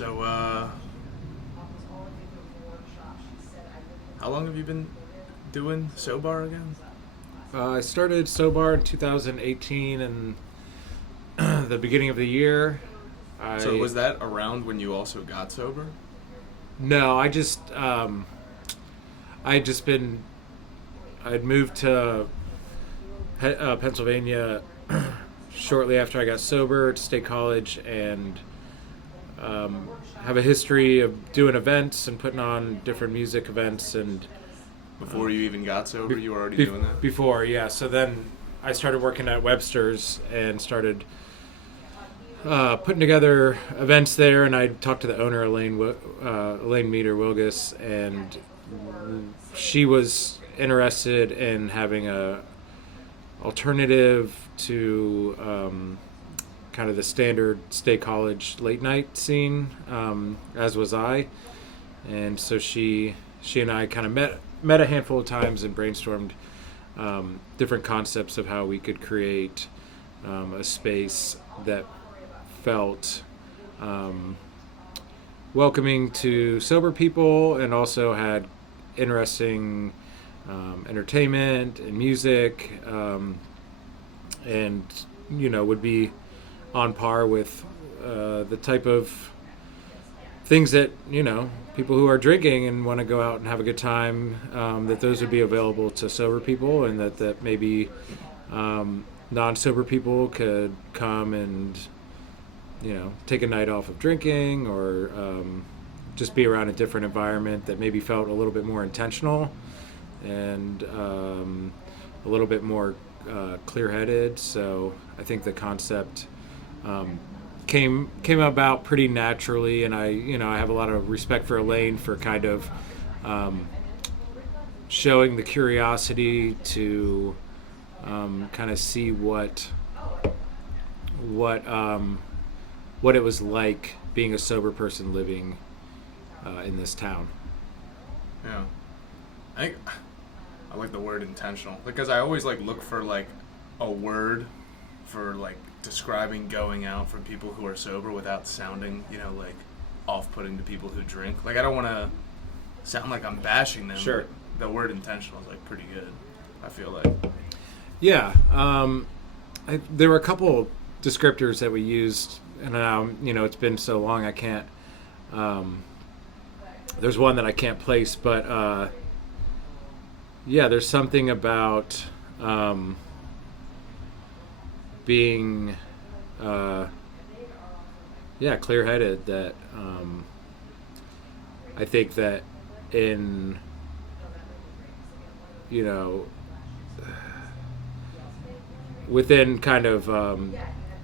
So, how long have you been doing Sobar again? I started Sobar in 2018 and the beginning of the year. So, I was that around when you also got sober? no, I had just been I'd moved to Pennsylvania shortly after I got sober to State College and have a history of doing events and putting on different music events and Before you even got sober, you were already be- doing that? before, yeah. So then I started working at Webster's and started putting together events there, and I talked to the owner, Elaine Meter Wilgus, and she was interested in having a alternative to kind of the standard State College late night scene, as was I, and so she and I kind of met a handful of times and brainstormed different concepts of how we could create a space that felt welcoming to sober people and also had interesting entertainment and music, and would be on par with the type of things that people who are drinking and want to go out and have a good time, that those would be available to sober people, and that maybe non-sober people could come and take a night off of drinking, or just be around a different environment that maybe felt a little bit more intentional and a little bit more clear-headed. So I think the concept came about pretty naturally, and I have a lot of respect for Elaine for kind of showing the curiosity to kind of see what it was like being a sober person living in this town. Yeah. I like the word intentional because I always look for a word for describing going out for people who are sober without sounding off-putting to people who drink. I don't want to sound like I'm bashing them. Sure. But the word intentional is pretty good, I feel like. Yeah, there were a couple descriptors that we used, and it's been so long I can't. There's one that I can't place, but yeah, there's something about being clear-headed that I think that in within kind of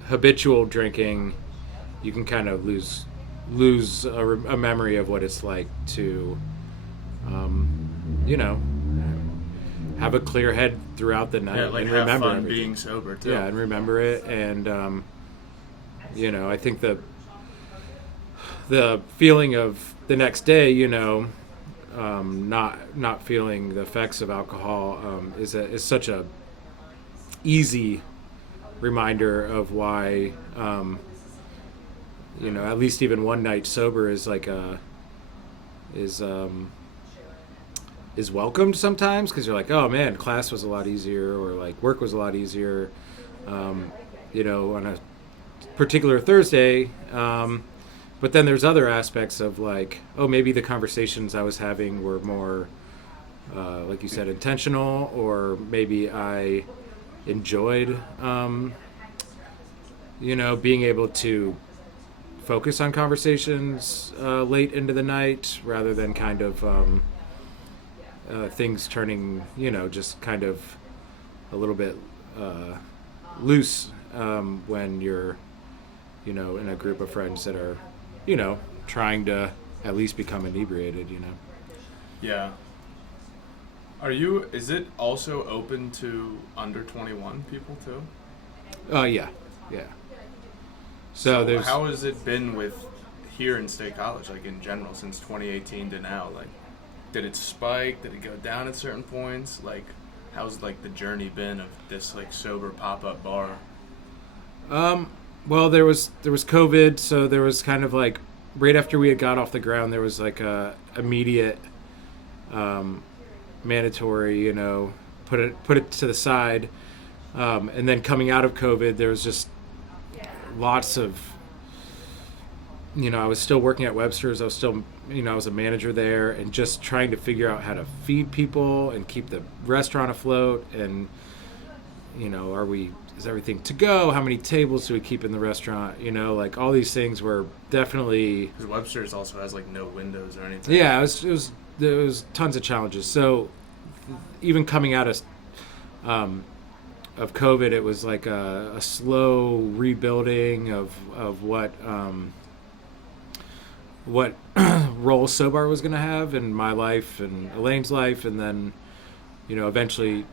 habitual drinking, you can kind of lose a memory of what it's like to you know have a clear head throughout the night, Yeah, and have remember fun everything. being sober too. Yeah, and remember it, and I think the feeling of the next day, not feeling the effects of alcohol, is such a easy reminder of why at least even one night sober is is welcomed sometimes, because you're like, oh man, class was a lot easier, or work was a lot easier, on a particular Thursday. But then there's other aspects of oh, maybe the conversations I was having were more, like you said, intentional, or maybe I enjoyed, being able to focus on conversations late into the night, rather than kind of things turning, just kind of a little bit loose when you're, in a group of friends that are, trying to at least become inebriated, Yeah. Is it also open to under 21 people too? Yeah. So there's... How has it been with here in State College, in general, since 2018 to now? Did it spike? Did it go down at certain points? How's the journey been of this sober pop-up bar? Well, there was COVID, so there was kind of right after we had got off the ground, there was like a immediate mandatory, put it to the side. And then coming out of COVID, there was just lots of, I was still working at Webster's. I was still, I was a manager there, and just trying to figure out how to feed people and keep the restaurant afloat. And, is everything to go? How many tables do we keep in the restaurant? Like all these things were definitely. Because Webster's also has like no windows or anything. Yeah, there was tons of challenges. So even coming out of COVID, it was like a slow rebuilding of what role Sobar was going to have in my life and Elaine's life, and then eventually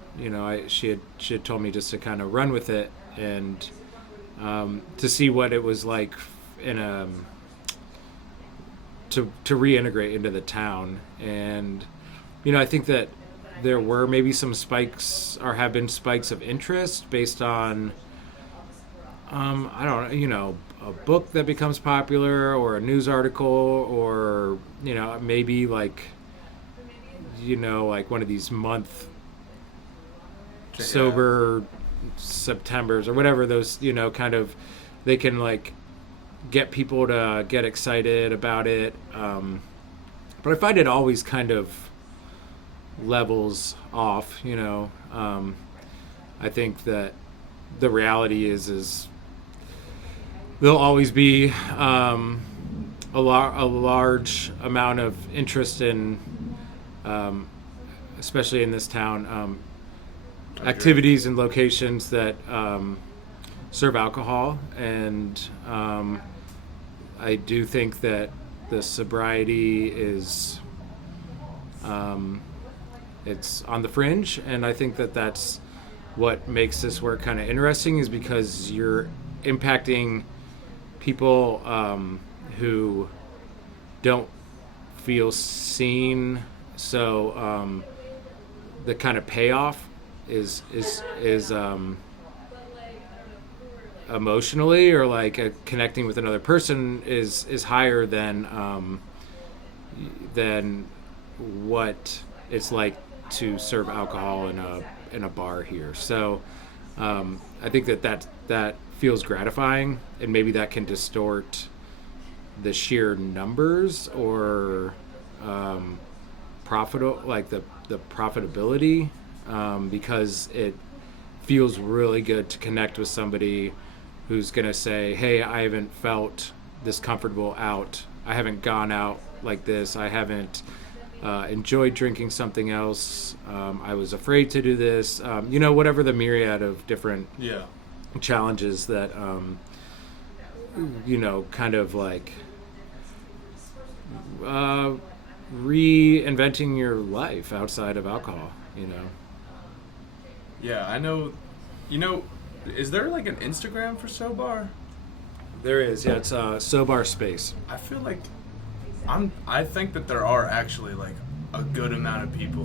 she had told me just to kind of run with it and to see what it was like to reintegrate into the town. And I think that there were maybe some spikes, or have been spikes of interest based on I don't know, a book that becomes popular, or a news article, or maybe like like one of these month sober Septembers or whatever, those kind of, they can like get people to get excited about it, but I find it always kind of levels off. I think that the reality is there'll always be a large amount of interest in, especially in this town, activities and locations that serve alcohol. And I do think that the sobriety is it's on the fringe, and I think that that's what makes this work kind of interesting, is because you're impacting people who don't feel seen. So the kind of payoff is emotionally, or like connecting with another person is higher than what it's like to serve alcohol in a bar here. So I think that feels gratifying, and maybe that can distort the sheer numbers or the profitability, because it feels really good to connect with somebody who's going to say, hey, I haven't felt this comfortable out. I haven't gone out like this. I haven't enjoyed drinking something else. I was afraid to do this. Whatever the myriad of different challenges that, kind of like reinventing your life outside of alcohol, Yeah, I know. Is there like an Instagram for Sobar? There is, yeah. It's Sobar Space. I feel like I think that there are actually like a good amount of people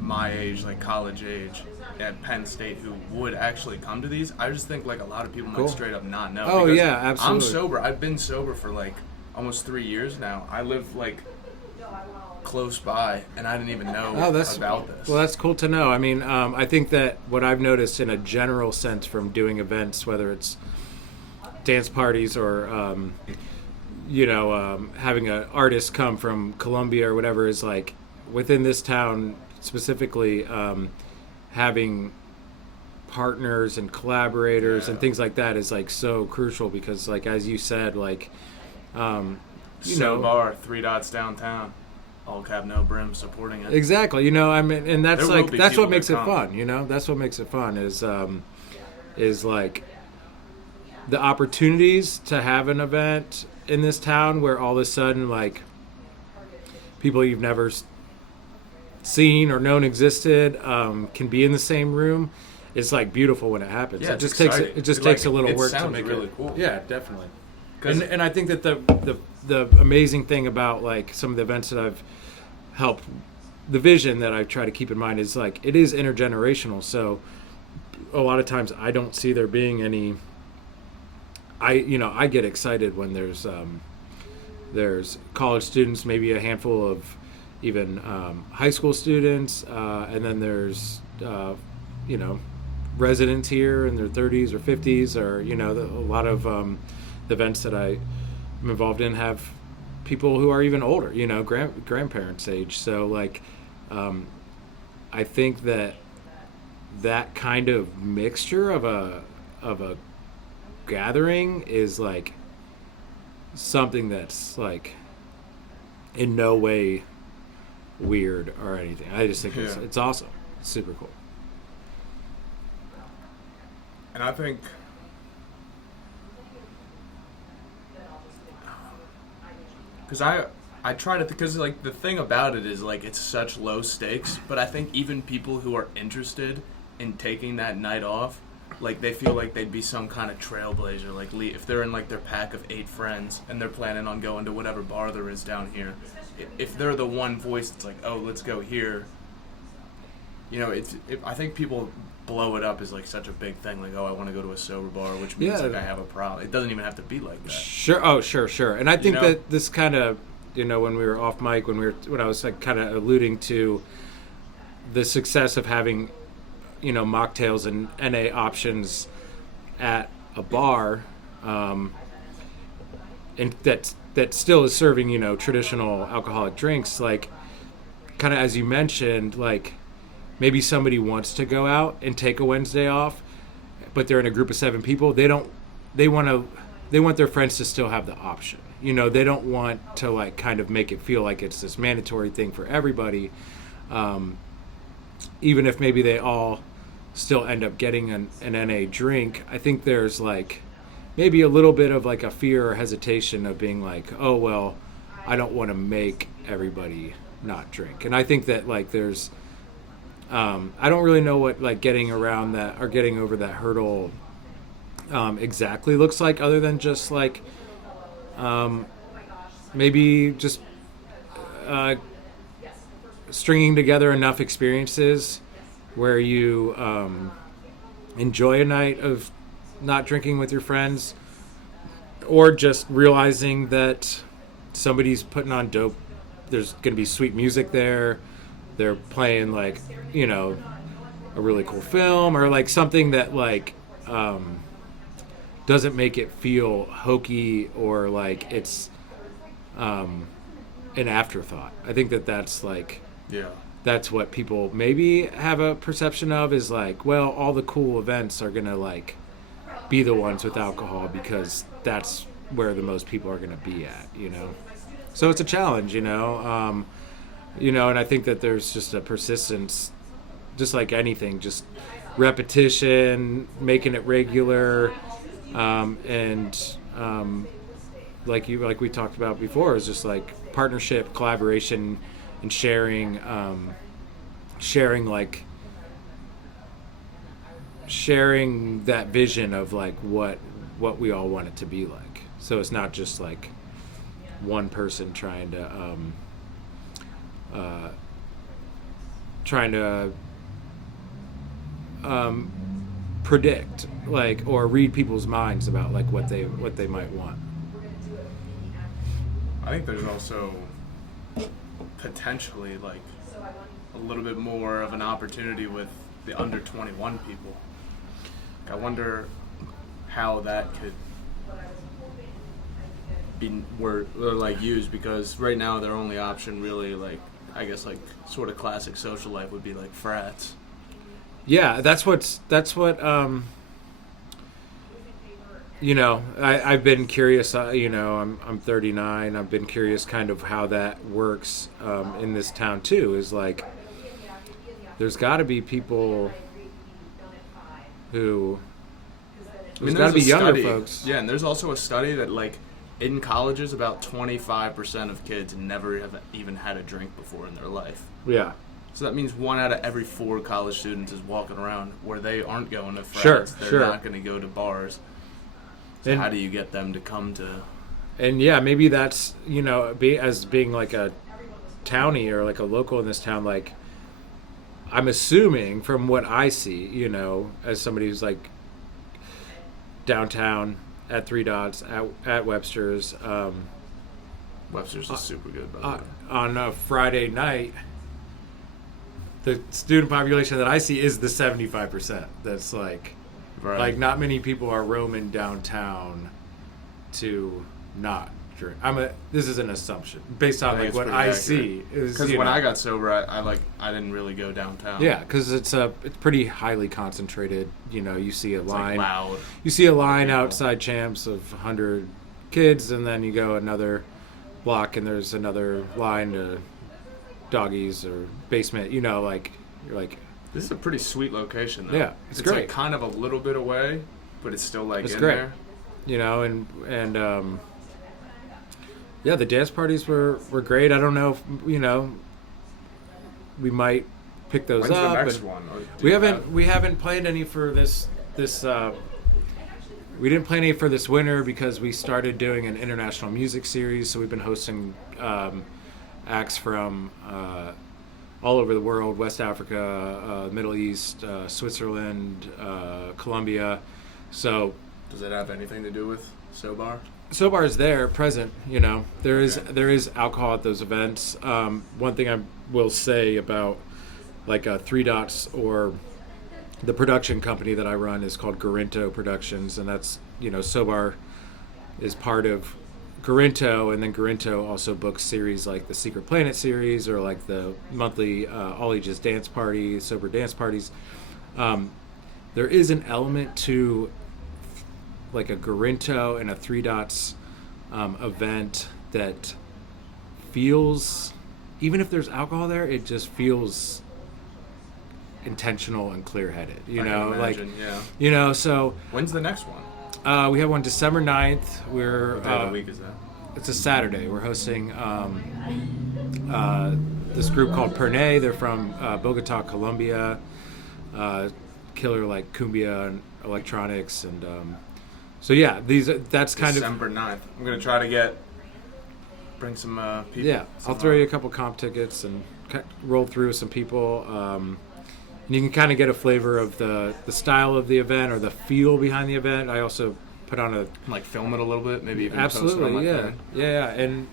my age, like college age, at Penn State who would actually come to these. I just think like a lot of people might straight up not know. Oh yeah, absolutely. I'm sober. I've been sober for like almost 3 years now. I live like close by, and I didn't even know about this. Well, that's cool to know. I mean, I think that what I've noticed in a general sense from doing events, whether it's dance parties or having an artist come from Columbia or whatever, is like within this town specifically, having partners and collaborators and things like that is like so crucial, because like as you said, like Sobar, 3 Dots downtown, all cap no brim, supporting it. Exactly. I mean, and that's like that's what makes it fun. That's what makes it fun is like the opportunities to have an event in this town where all of a sudden like people you've never seen or known existed can be in the same room. It's like beautiful when it happens. Yeah, it just takes a little work to make really it cool. Yeah, definitely. And I think that the amazing thing about like some of the events that I've helped, the vision that I try to keep in mind is like it is intergenerational. So a lot of times I don't see there being any. I get excited when there's there's college students, maybe a handful of even high school students, and then there's you know, residents here in their 30s or 50s, or a lot of the events that I am involved in have people who are even older, grandparents age. So like, I think that kind of mixture of a gathering is like something that's like in no way weird or anything. I just think it's awesome. It's super cool. And I think because I try to, because like the thing about it is like it's such low stakes, but I think even people who are interested in taking that night off, like they feel like they'd be some kind of trailblazer. Like if they're in like their pack of 8 friends and they're planning on going to whatever bar there is down here, if they're the one voice that's like, oh, let's go here, I think people blow it up as like such a big thing, like, oh, I want to go to a sober bar, which means like I have a problem. It doesn't even have to be like that. Sure. Oh, sure. And I think that this kind of, when we were off mic, when I was like kind of alluding to the success of having, mocktails and NA options at a bar, and that still is serving, traditional alcoholic drinks, like kind of as you mentioned, like maybe somebody wants to go out and take a Wednesday off, but they're in a group of 7 people. They want their friends to still have the option. They don't want to like kind of make it feel like it's this mandatory thing for everybody. Even if maybe they all still end up getting an NA drink, I think there's like maybe a little bit of like a fear or hesitation of being like, oh, well, I don't want to make everybody not drink. And I think that like there's, I don't really know what like getting around that or getting over that hurdle exactly looks like, other than just like maybe just stringing together enough experiences where you enjoy a night of not drinking with your friends, or just realizing that somebody's putting on dope. There's going to be sweet music there. They're playing like, a really cool film, or like something that like doesn't make it feel hokey or like it's an afterthought. I think that's like, that's what people maybe have a perception of, is like, well, all the cool events are gonna like be the ones with alcohol because that's where the most people are gonna be at, So it's a challenge, and I think that there's just a persistence, just like anything, just repetition, making it regular, and like we talked about before, is just like partnership, collaboration, and sharing that vision of like what we all want it to be like. So it's not just like one person trying to predict like or read people's minds about like what they might want. I think there's also potentially like a little bit more of an opportunity with the under 21 people. I wonder how that could be used, because right now their only option really, like, I guess like sort of classic social life would be like frats. Yeah, that's what I've been curious, I'm 39. I've been curious kind of how that works in this town too, is like there's got to be people who there's got to be younger folks. Yeah, and there's also a study that like in colleges about 25% of kids never have even had a drink before in their life. Yeah. So that means 1 out of every 4 college students is walking around where they aren't going to frats. They're not going to go to bars. So how do you get them to come to? And yeah, maybe that's, being like a townie or like a local in this town, like I'm assuming from what I see, as somebody who's like downtown at 3 Dots, at Webster's, Webster's is super good, by the way. On a Friday night, the student population that I see is the 75%. That's Right. like not many people are roaming downtown to not drink. This is an assumption based on like what I see. Because when I got sober, I didn't really go downtown. Yeah, because it's pretty highly concentrated. You know, you see a line. Like loud. You see a line outside Champs of 100 kids, and then you go another block, and there's another line to Doggies or Basement. You know, like you're like. This is a pretty sweet location, though. Yeah, it's great. great. Like kind of a little bit away, but it's still like It's in great. there. You know, and yeah, the dance parties were great. I don't know if, you know, we might pick those When's up. the next and one? we haven't planned any for this we didn't plan any for this winter because we started doing an international music series. So we've been hosting acts from all over the world: West Africa, Middle East, Switzerland, Colombia. So Does it have anything to do with Sobar? Sobar is there, present. You know, there is alcohol at those events. One thing I will say about like Three Dots or the production company that I run is called Garinto Productions, and that's, you know, Sobar is part of Garinto, and then Garinto also books series like the Secret Planet series or like the monthly All Ages dance party, sober dance parties. There is an element to like a Garinto and a Three Dots event that feels, even if there's alcohol there, it just feels intentional and clear-headed. You know, imagine, like yeah. you know. So When's the next one? we have one December 9th. We're What day of the week is that? it's a Saturday. We're hosting this group called Pernay. They're from Bogota, Colombia. Killer like cumbia and electronics, and so yeah, that's kind December 9th. I'm gonna try to bring some people. Yeah, I'll throw you a couple comp tickets and roll through some people. And you can kind of get a flavor of the style of the event or the feel behind the event. I also put on like film it a little bit, maybe even post it on absolutely, my yeah, thing. yeah, and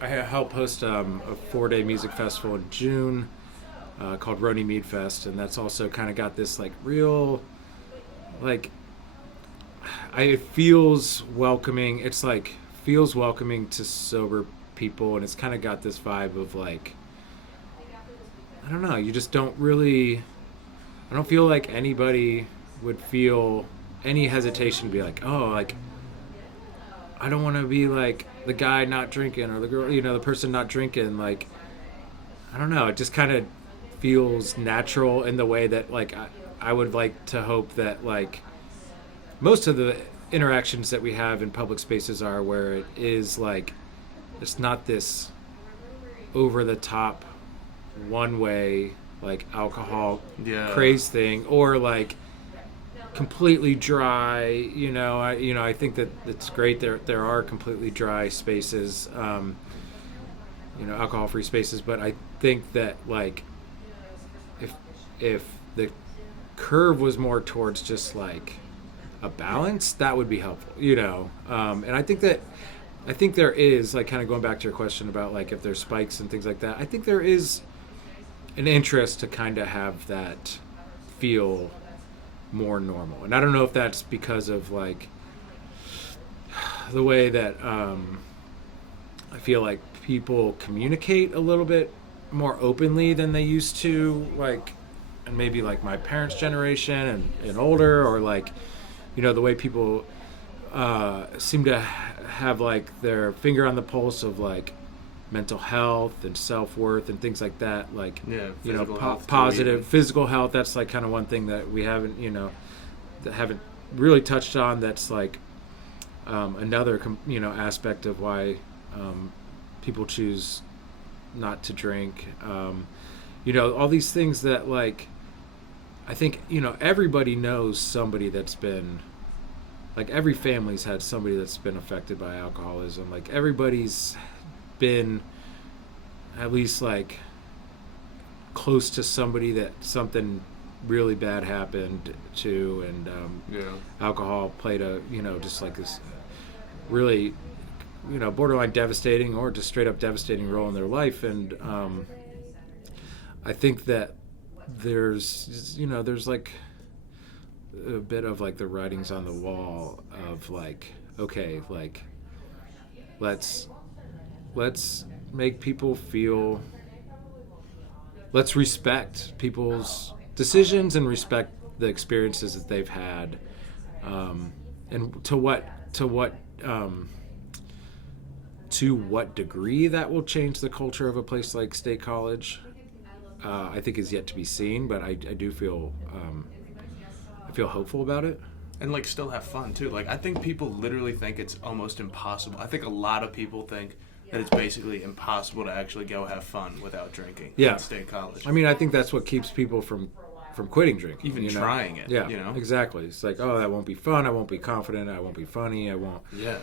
I help host a 4-day music festival in June called Roni Mead Fest, and that's also kind of got this like real, like, it feels welcoming. It's like feels welcoming to sober people, and it's kind of got this vibe of like, I don't know, you just don't really, I don't feel like anybody would feel any hesitation to be like, oh, like, I don't want to be like the guy not drinking or the girl, you know, the person not drinking. Like, I don't know, it just kind of feels natural in the way that like I would like to hope that like most of the interactions that we have in public spaces are, where it is like, it's not this over the top one way like alcohol craze thing, or like completely dry, you know. I think that it's great there are completely dry spaces, you know, alcohol free spaces, but I think that like if the curve was more towards just like a balance, that would be helpful, you know. And I think there is, like, kind of going back to your question about like if there's spikes and things like that, I think there is an interest to kind of have that feel more normal. And I don't know if that's because of like the way that I feel like people communicate a little bit more openly than they used to, like, and maybe like my parents' generation and older, or like, you know, the way people seem to have like their finger on the pulse of like mental health and self-worth and things like that, like, you know, positive physical health. That's like kind of one thing that we haven't, you know, that haven't really touched on. That's like another you know, aspect of why people choose not to drink. You know, all these things that, like, I think, you know, everybody knows somebody that's been, like, every family's had somebody that's been affected by alcoholism. Like, everybody's been at least like close to somebody that something really bad happened to, and alcohol played a, you know, just like this really borderline devastating or just straight up devastating role in their life. And I think that there's like a bit of like the writings on the wall of like, okay, like let's make people feel, let's respect people's decisions and respect the experiences that they've had, and to what degree that will change the culture of a place like State College, I think is yet to be seen. But I do feel I feel hopeful about it. And like still have fun too. Like I think people literally think it's almost impossible. I think a lot of people think that it's basically impossible to actually go have fun without drinking Yeah. at State College. I mean, I think that's what keeps people from quitting drinking. Even trying it. Yeah, You know? exactly. It's like, oh, that won't be fun. I won't be confident. I won't be funny. I won't. Yeah.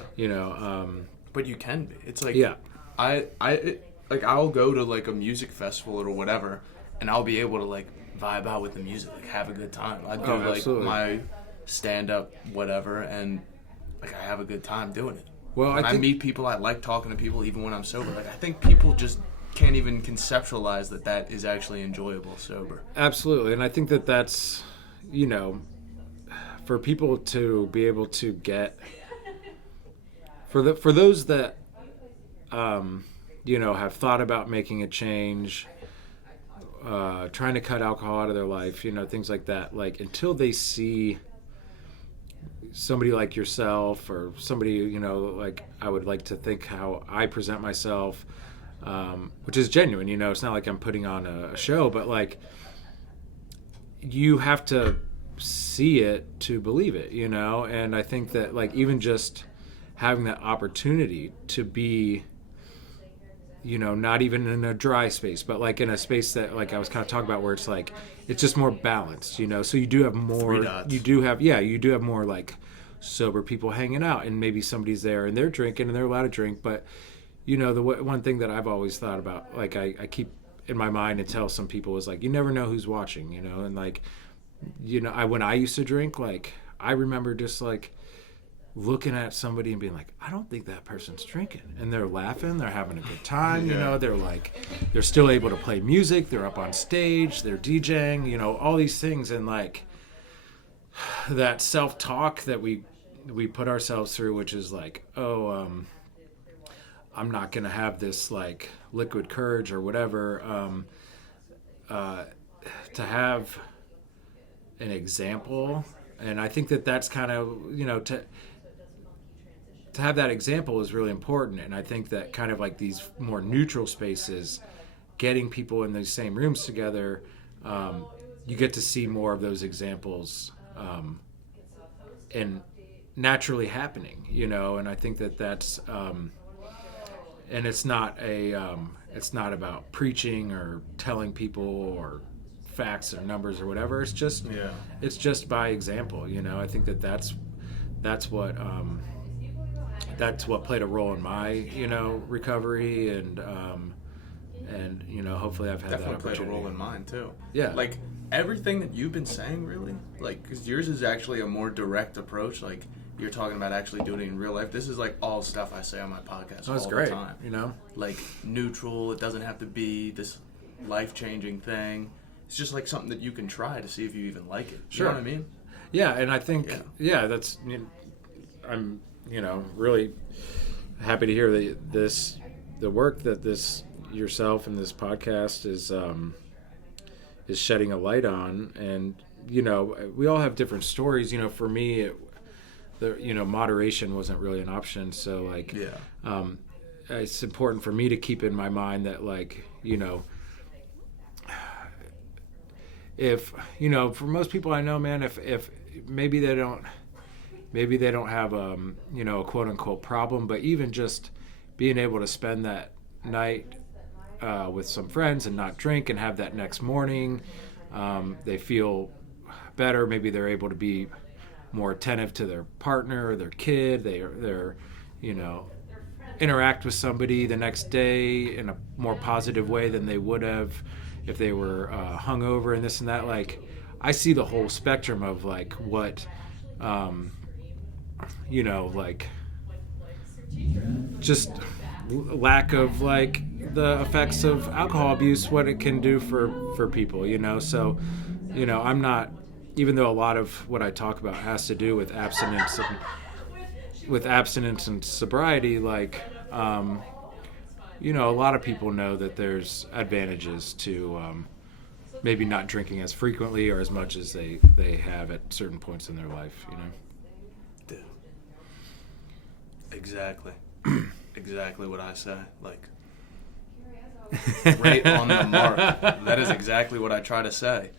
But you can be. It's like Yeah. I'll go to like a music festival or whatever, and I'll be able to like vibe out with the music, like have a good time. I do like absolutely. my stand up whatever, and like I have a good time doing it. Well, When I I think meet people, I like talking to people even when I'm sober. Like I think people just can't even conceptualize that is actually enjoyable sober. absolutely, and I think that that's, for people to be able to get, for those that have thought about making a change, trying to cut alcohol out of their life, things like that, like until they see somebody like yourself or somebody, like I would like to think how I present myself, which is genuine, it's not like I'm putting on a show, but like you have to see it to believe it, and I think that like even just having that opportunity to be, not even in a dry space, but like in a space that like I was kind of talking about where it's like it's just more balanced, so you do have more, you do have more like sober people hanging out, and maybe somebody's there and they're drinking and they're allowed to drink, but the one thing that I've always thought about, like I keep in my mind and tell some people is like, you never know who's watching, and like, when I used to drink, like I remember just like looking at somebody and being like, I don't think that person's drinking, and they're laughing, they're having a good time, they're like, they're still able to play music, they're up on stage, they're DJing, all these things, and like that self-talk that we put ourselves through, which is like, I'm not gonna have this like liquid courage or whatever, to have an example, and I think that that's kind of, to have that example is really important. And I think that kind of like these more neutral spaces, getting people in those same rooms together, you get to see more of those examples, and naturally happening, and I think that that's, and it's not about preaching or telling people or facts or numbers or whatever. It's just by example, I think that that's what played a role in my, recovery, and hopefully I've had Definitely that played a opportunity. role in mine too. Yeah. Like everything that you've been saying, really, like, because yours is actually a more direct approach. Like you're talking about actually doing it in real life. This is like all stuff I say on my podcast That's all great. the time. Like neutral. It doesn't have to be this life-changing thing. It's just like something that you can try to see if you even like it. Sure. You know what I mean? Yeah, and I think that's, I'm really happy to hear that the work that this yourself and this podcast is shedding a light on. And we all have different stories. For me, moderation wasn't really an option, so like it's important for me to keep in my mind that like, if for most people I know, man, if maybe they don't have a quote unquote problem, but even just being able to spend that night with some friends and not drink and have that next morning, they feel better. Maybe they're able to be more attentive to their partner or their kid. They're interact with somebody the next day in a more positive way than they would have if they were hungover and this and that. Like I see the whole spectrum of like what like just lack of like the effects of alcohol abuse, what it can do for people, you know. So, you know, I'm not, even though a lot of what I talk about has to do with abstinence and sobriety, like, you know, a lot of people know that there's advantages to maybe not drinking as frequently or as much as they have at certain points in their life, you know. Dude. Exactly. Exactly what I say. Like, right on the mark. That is exactly what I try to say.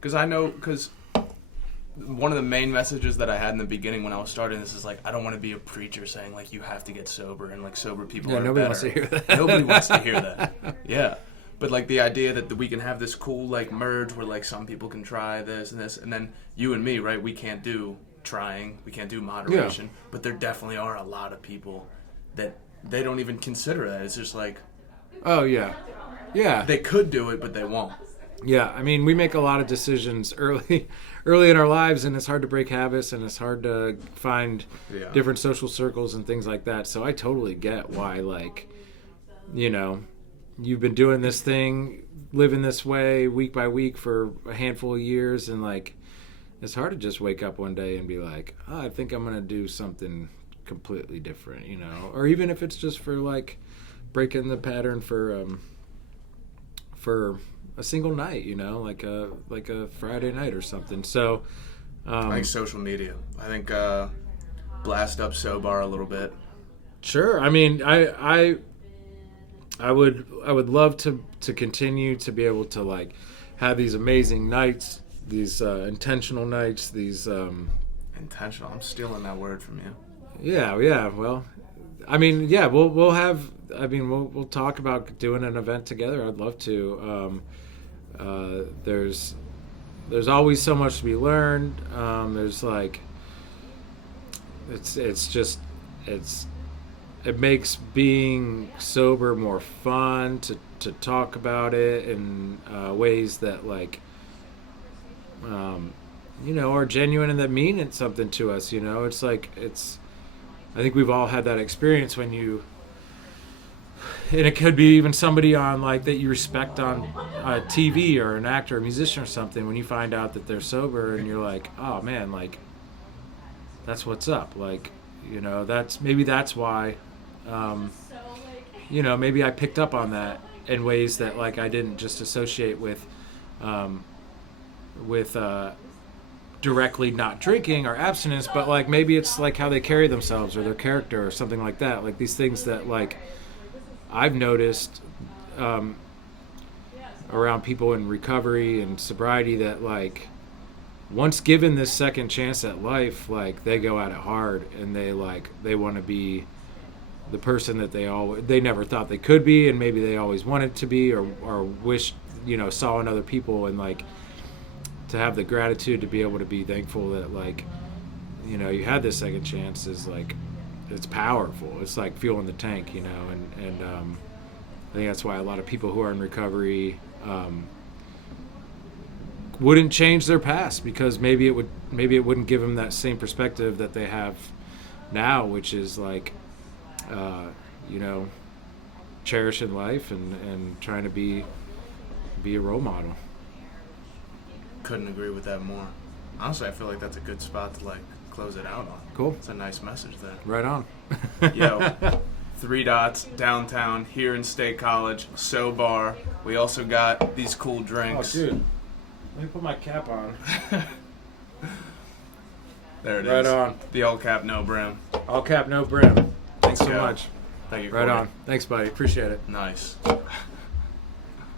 Because one of the main messages that I had in the beginning when I was starting this is like, I don't want to be a preacher saying like you have to get sober and like sober people are nobody better. wants to hear that. Nobody wants to hear that. Yeah. But like the idea that we can have this cool like merge where like some people can try this and this, and then you and me, right? We can't do trying, we can't do moderation, but there definitely are a lot of people that they don't even consider that. It's just like, oh yeah, they could do it, but they won't. Yeah, I mean, we make a lot of decisions early in our lives, and it's hard to break habits, and it's hard to find different social circles and things like that. So I totally get why, like, you know, you've been doing this thing, living this way week by week for a handful of years, and like, it's hard to just wake up one day and be like, oh, I think I'm going to do something completely different, you know, or even if it's just for like breaking the pattern for a single night, you know, like a Friday night or something. So I think social media. I think blast up SoBar a little bit. Sure. I mean, I would love to continue to be able to like have these amazing nights, these intentional nights, these intentional. I'm stealing that word from you. Yeah. Well, I mean, yeah, we'll have. I mean, we'll talk about doing an event together. I'd love to. There's always so much to be learned. There's like, it makes being sober more fun to talk about it in ways that like, you know, are genuine and that mean it something to us. You know, it's like I think we've all had that experience when you. And it could be even somebody on like that you respect on TV or an actor or a musician or something, when you find out that they're sober and you're like, oh man, like that's what's up. Like, you know, that's why, you know, maybe I picked up on that in ways that like I didn't just associate with directly not drinking or abstinence, but like maybe it's like how they carry themselves or their character or something like that. Like these things that like I've noticed around people in recovery and sobriety that like once given this second chance at life, like they go at it hard and they want to be the person that they never thought they could be, and maybe they always wanted to be or wished, you know, saw in other people, and like to have the gratitude to be able to be thankful that like, you know, you had this second chance is like, it's powerful. It's like fuel in the tank, you know, and I think that's why a lot of people who are in recovery wouldn't change their past, because maybe it wouldn't give them that same perspective that they have now, which is like, you know, cherishing life and trying to be a role model. Couldn't agree with that more. Honestly, I feel like that's a good spot to like close it out on. Cool. It's a nice message there. Right on. Yo, 3 Dots downtown here in State College, SoBar. We also got these cool drinks. Oh, dude. Let me put my cap on. There it is. Right on. The all cap, no brim. All cap, no brim. Thanks so much. Thank you. Right Corey. on. Thanks, buddy. Appreciate it. Nice.